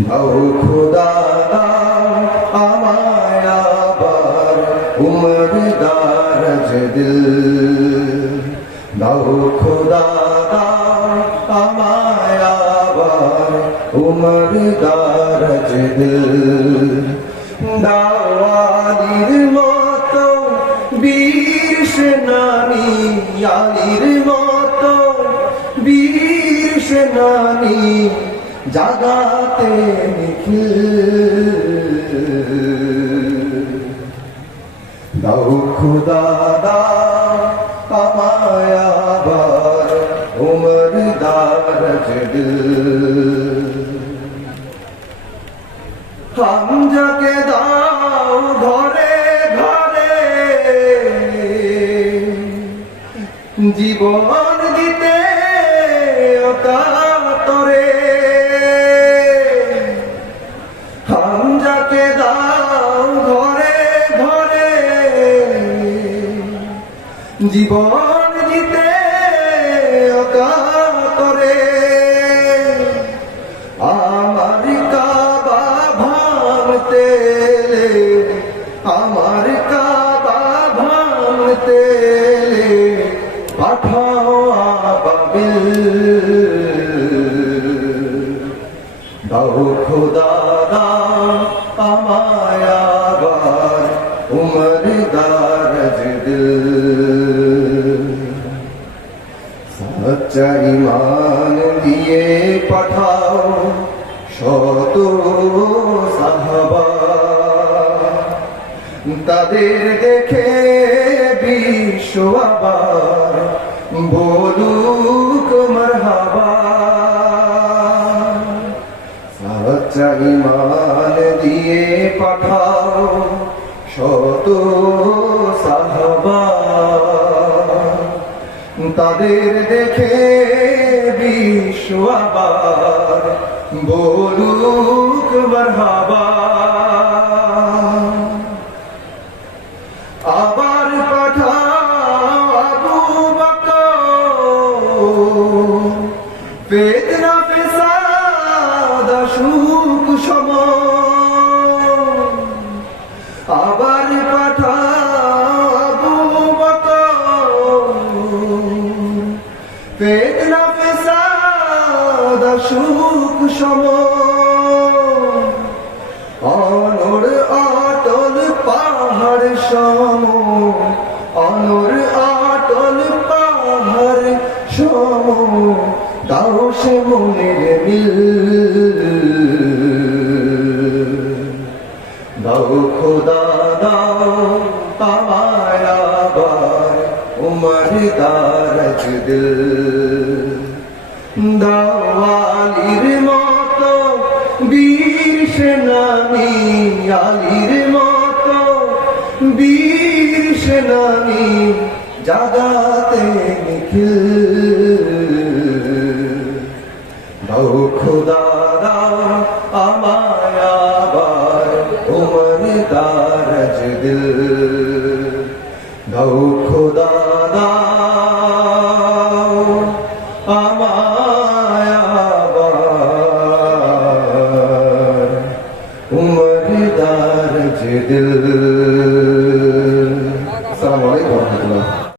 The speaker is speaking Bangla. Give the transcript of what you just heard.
দাও খোদা আমায় আবার উমর দারাজ দিল। দাও খোদা আমায় আবার উমর দিল। বীর সেনানি জাগাতে নিখিল। দাও খুদা, দাও আমায় আবার উমর দারজ দিল হামজাকে দাও ঘরে ঘরে। জীবন জীবন জিতে অকাতরে আমার কাবা ভাঙতে আমার কাবা ভাঙতে পাঠাও আবাবিল দাও খোদা সচ্চা ইমান দিয়ে পাঠাও শত সাহাবা। তাদের দেখে বিশ্ব আবার বলুক মারহাবা। সচ্চা ইমান দিয়ে পাঠাও শত তাদের দেখে বিশ্ব আবার বলুক মারহাবা। আবার পাঠাও আবু বকর। ফেতনা ফেসাদ, সুখ সম আবার ফেতনা ফেসাদ সুখ সম। অনর অটল পাহাড় সম। অনর অটল পাহাড় সম। দাও সে মনের মিল। দাও খোদা, দাও আমায় আবার উমর দারজ রাখবে দাওয়ালির মতো, বীর সেনানি আলির মতো, বীর সেনানি জাগাতে নিখিল। দাও খোদা দাও আমায় আবার ওমর তার দিল।